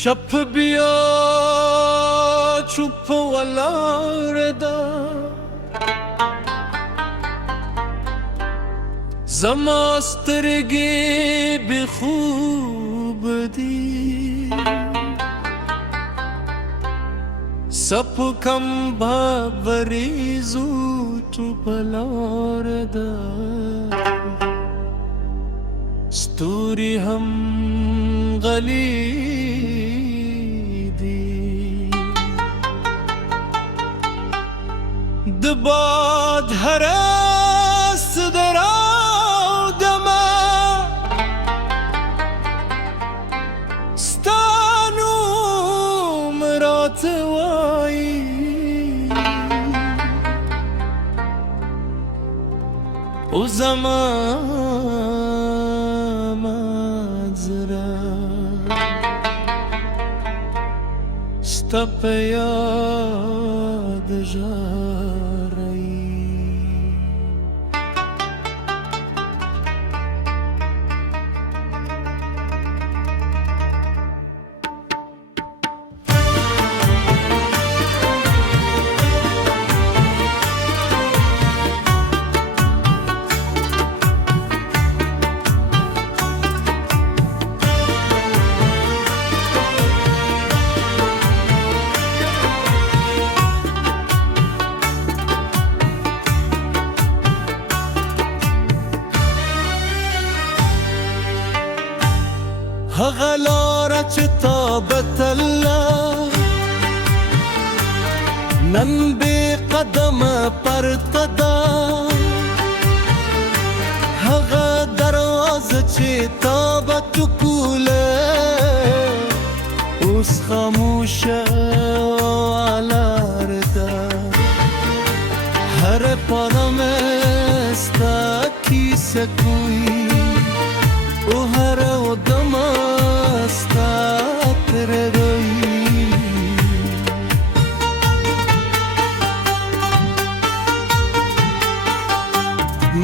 شپ بیا چوپ ولار دا زما سترگی بی خوب دی سپ کم بابریزو چوپ لار دا ستوری هم غلی دی دباد هرس دراو دما ستانو مرات وای او زمان ستپ یاد جاری هغه لاره چې تا بتله نن بې قدمه پرته ده هغه دروازه چې تا به ټکوله اوس خاموشه ولاړه ده هره پاڼه مې ستا کیسه کوي او هره ودمه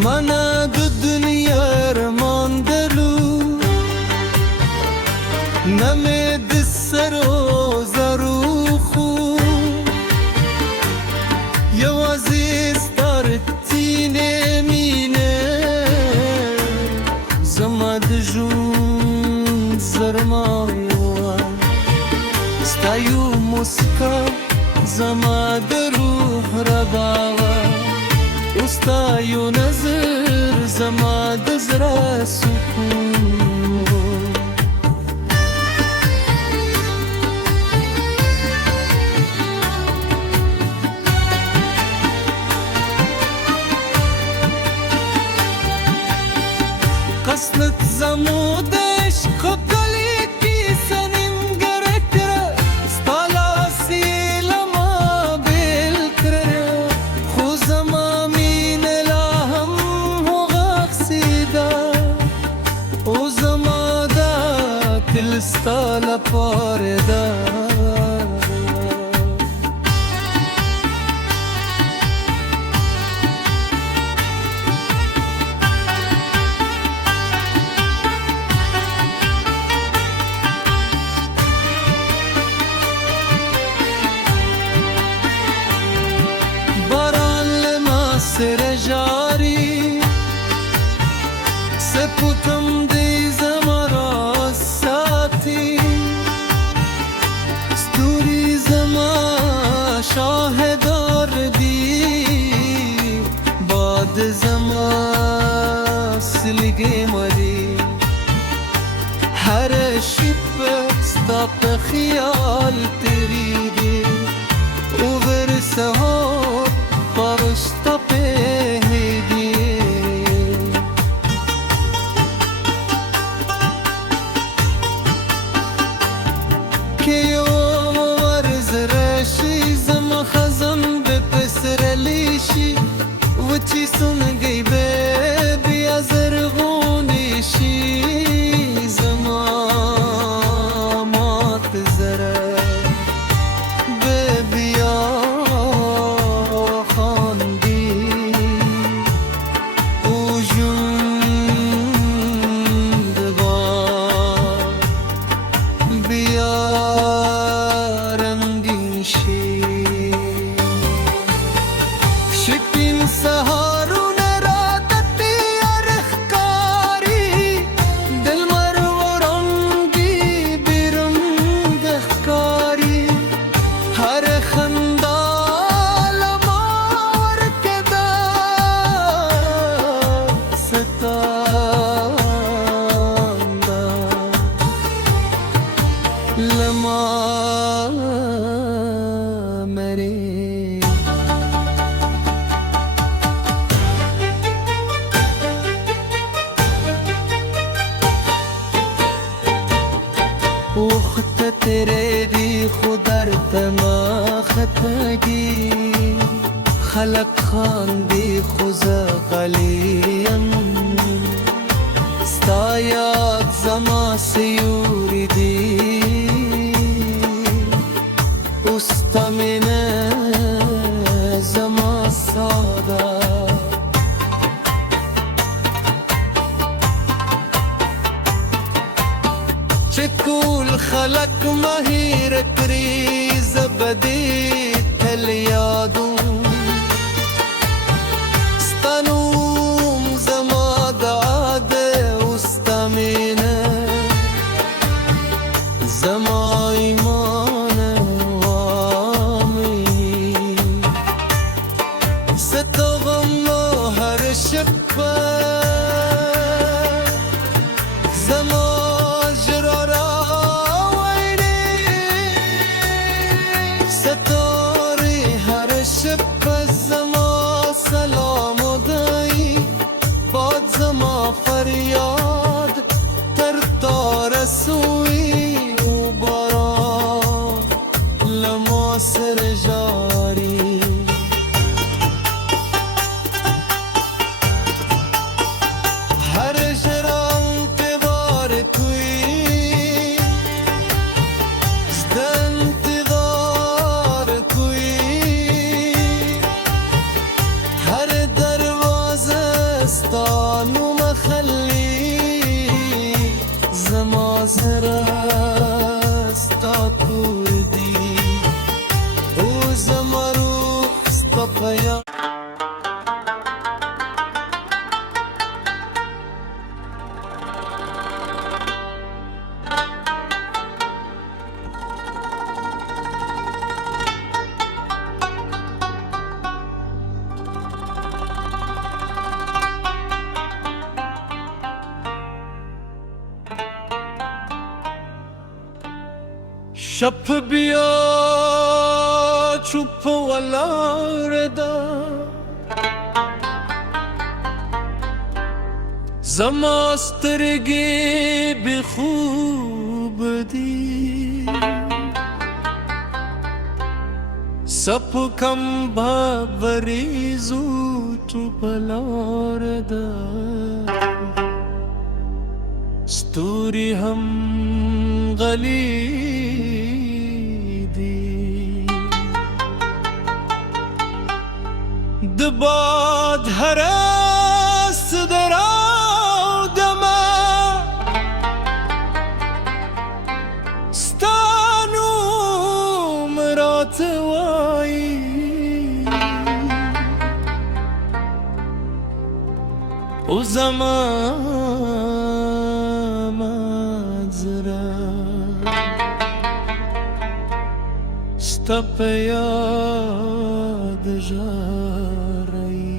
مانا د دنیا ارمان درلو نمې د سرو زرو خو یوازې ستا رښتینې مینه زما د ژوند سرمایه ستا یو مسکا زما د روح رباوه ستا یو نظر زما د زړه سکون قسمت زمو د عشق کلی کیسه نیمګړې کړه ستا لاس یې له ما بېل کړه خو زما ستا لپاره ده باران له ما سره جاري سپوتم دی زما ستوری زما شاهدار دی باد زما سلګې مري هر شپه ستا په خیال تیریږي او ورسهار پرستا پهېږي که یو ورځ راشي زما خزان به پسرلی شي وچې سونګۍ به بیا زرغونې شي زما مات زره به بیا خاندي او ژوند به بیا رنگین سهارونه را د تیار ښکاري د لمر وړانګې بې رنګه ښکاري هر خندا له ما ورکه ده ستانده له ما وخت تیریږي خو درته ما ختږي خلک خاندي خو زه غلی یم ستا یاد زما سیوری دی اوس ته مینه زما ساده چې ټول خلک مهیر کړي زه به دې تل یادوم ستا نوم زما دعا ده اوس ستا مینه زما ایمان وامین ستغم هر شپه زما فریاد تر تا رسوی و باران لما سر جاری هر جرا انتظار کوئی زده انتظار کوئی هر دروازه ستانو زما سره ستا کور دی او زما روح ستا پیام شپ بیا چوپ ولاړ ده زما سترګې بې خوب دي سپ کم بابریزو چوپ لار ده ستوري هم غلی د باد هرس درا دما ستانو مرات وای او زما مزرا ستا په یاد ژاړی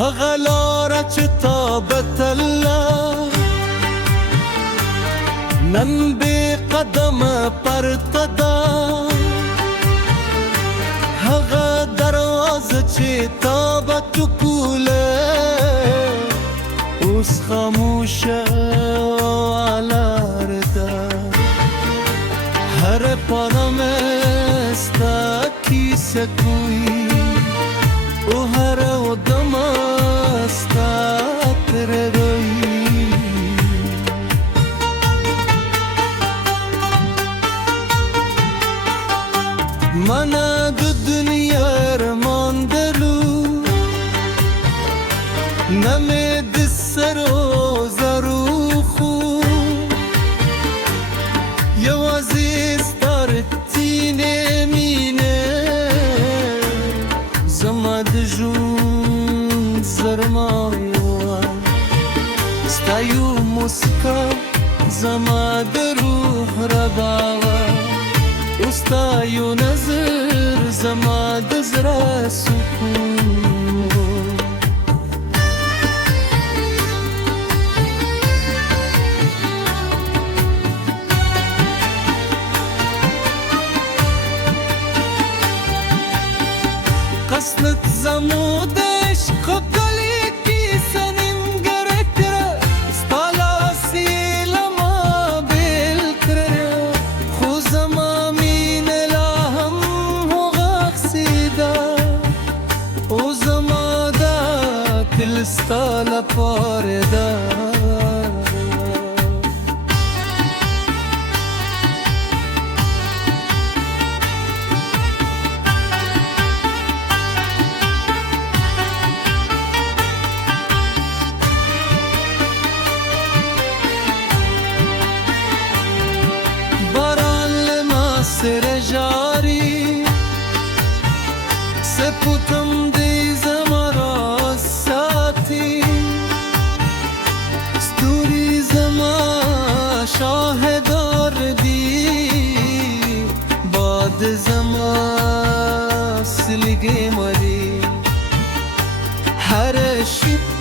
هغه لاره چې تا به تله نن بې قدمه پرته ده هغه دروازه چې تا به ټکوله اوس خاموشه ولاړه ده هر پانم استا کیسه کوی و هر ودم استا تردوی من دنیا ارمان دلو نمید سر و زرو خو یوازی ستارتینه مینه زماد جون زرمایوان ستایو مسکا زماد روح رباوان استایو نظر زماد زرا سکون قصلت زمودش خدلی کی سنیم گرکره استالا سیلما بالکره خوزما مین لهم هو غخسیدا وزما دا تلستالا پاردا سر جاری سپوتم دی زمارا ساتی ستوری زما شاهدار دی باد زما سلگی مری هر شب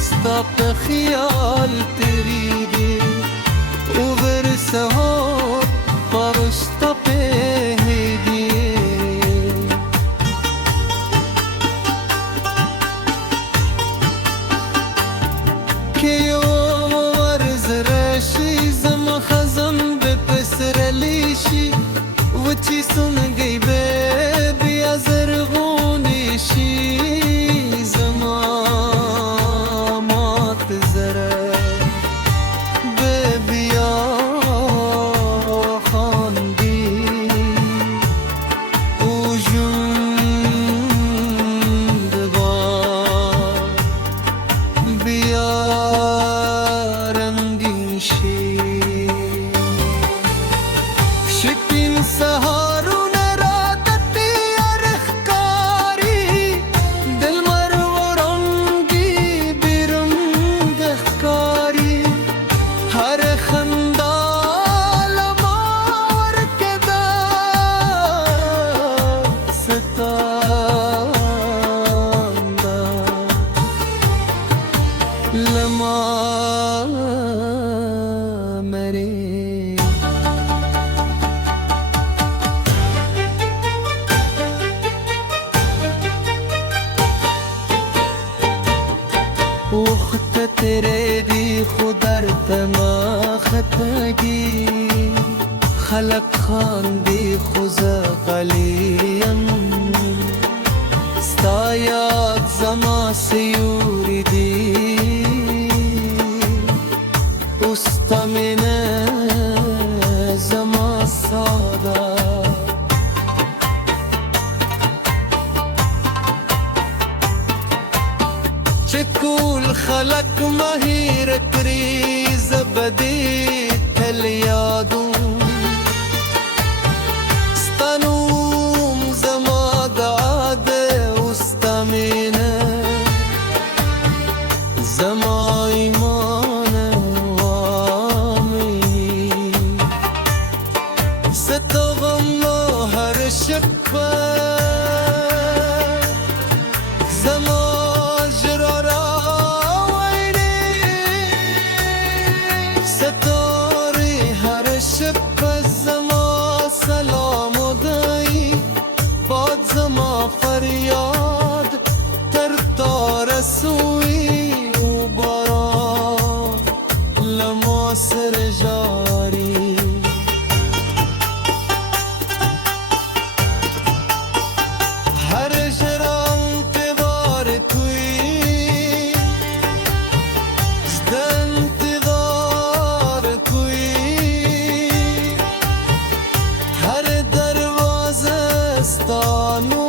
ستاپ خیال تری دی او ورسه ها پارشتا پهیدی که یو ورز رشی زما خزم به پسر لیشی و چی سنگی به بیا زرغونیشی زما مات زره به بیا شپین سهارون را تطیر اخکاری دل مرورانگی بیرنگ اخکاری هر خندال مار کدا ستاندا لما مری وقت تیرے دی خودر تما خطگی خلق خان دی خوزا قلیم ستایات زما سیوری دی استمنه زما سادا چکول خلق مهیر کری زبدی تل یادون ستنوم زما دعاد استمینه زما ایمان وامی ستغم هر شقه زما فریاد تر تارسوی و باران لما سر جاری رمضان